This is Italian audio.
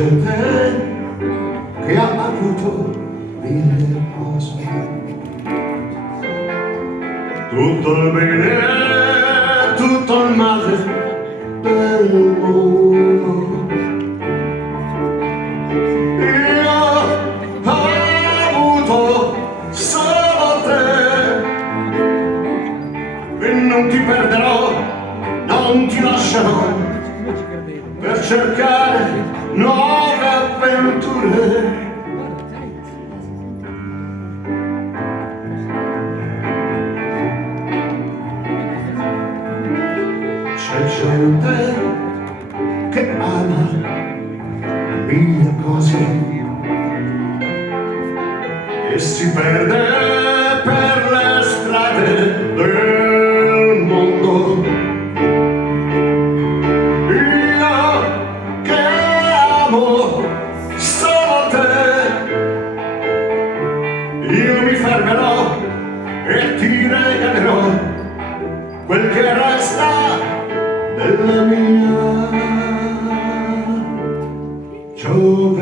gente che ha avuto mille cose, tutto il bene, tutto il male del mondo. Io ho avuto solo te e non ti perderò, non ti lascerò per cercare nuove avventure. C'è gente che ama mille cose e si perde per le strade del mondo. Io che amo solo te, io mi fermerò e ti regalerò quel che resta della mia gioventù.